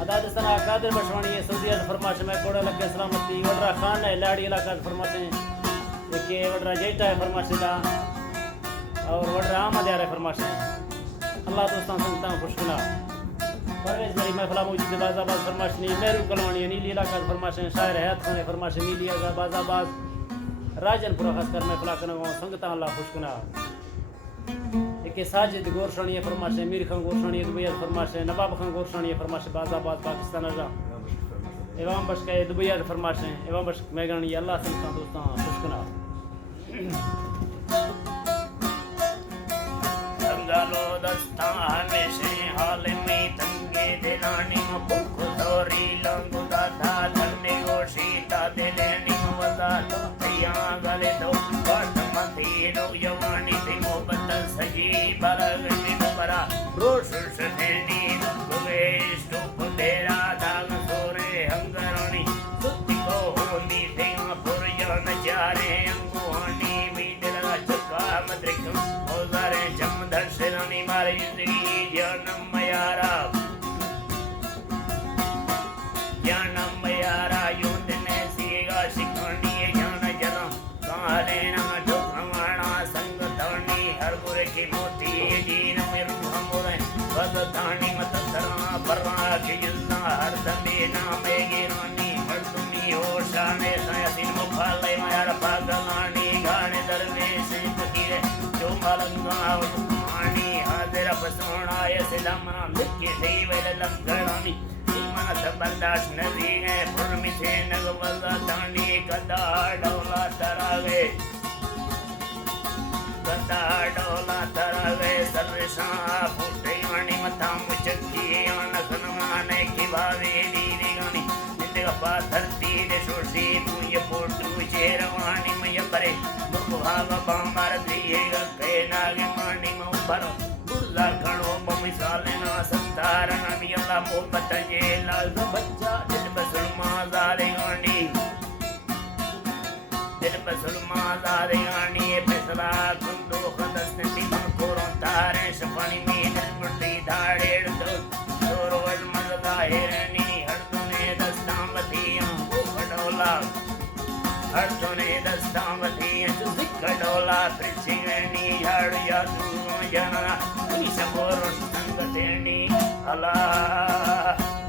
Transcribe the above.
अदादस्ताना कादिर बशवानी है सऊदी अरब फरमाश में कोड़ा लगे सलामती वडरा खान है लाड़ी इलाका फरमाते हैं एक ये वडरा जेटा है फरमाश दा और वडरा आमद यार है फरमाश अल्लाह दोस्तान संगता खुशगुना परवेज मेरी महफिल मौजूद बाजाबाद फरमाश नी मेरू कलवानी नीली इलाका फरमाश शायर हयात खान फरमाश नीली बाजाबाद राजनपुरा खासकर महफिल करना संगता अल्लाह खुशगुना एक साजिद गोरशानी फरमाश मीर खान गोरशानी दुबई फरमाश नवाब खान गोरशानी फरमाश बाजाबाद पाकिस्तान जा एवं बश के दुबई फरमाश एवं बश मैगानी अल्लाह संगता दोस्तां खुशगुना संगालो दस्ता हमेशा हाल में तंगे दिलानी भूख दौरी लंगू दादा धन्ने गोशीता दिलेनी वदा तो पिया गले दो बट मती रो यवानी दी मोहब्बत सजी बरग में बरा रोश सदेनी गुवेश तो पुदेरा दाग सोरे हंगरानी सुत्ती को होनी देवा पुरया नजारे अंगुहानी मीडला चका मद्रिक ओजारे जम दर्शनानी मारी जिंदगी जानम यारा जानम यारा युद्धने सीगा शिकनी जान जना काले ना दुखवाना संग धनी हर बुरे की मोती जीन में रूह मोरे बद तानी मत सरा बरा के जुल्ला हर दमे नामे गिरानी हर तुमी हो शाने सयसिन मुखाले मार पागलानी गाने दरवेश फकीर जो मलंगा पानी हाजिर फसोना ये सिलमना लिखी दी वेल लंगड़ानी ईमान बर्दाश्त नहीं है फुरमी थे नगवला दानी कदा डोला तरावे कदा डोला तरावे सरसा फुटे वाणी मता मुचकी अनखन माने की भावे दीदी गानी जिंदगा पाथरती दे सोसी तू ये पोटू शेरवानी में परे मुहावा बामर दिए के नागे मानी में ऊपर बुल्ला खड़ो मिसाले ना संतार नमी अल्लाह मोहब्बत जे लाल बच्चा दिल बसुलमा जारे गानी दिल बसुलमा जारे गानी फैसला कुंदो खदस ती कोरों तारे शफानी में दिल मुट्ठी धाड़े दो रोज मजदा हेरनी हर तूने दस्तामतियां खडोला हर तूने दस्तामतियां खडोला प्रिसिंगनी हर या तू जना सबोर संगतेनी अल्लाह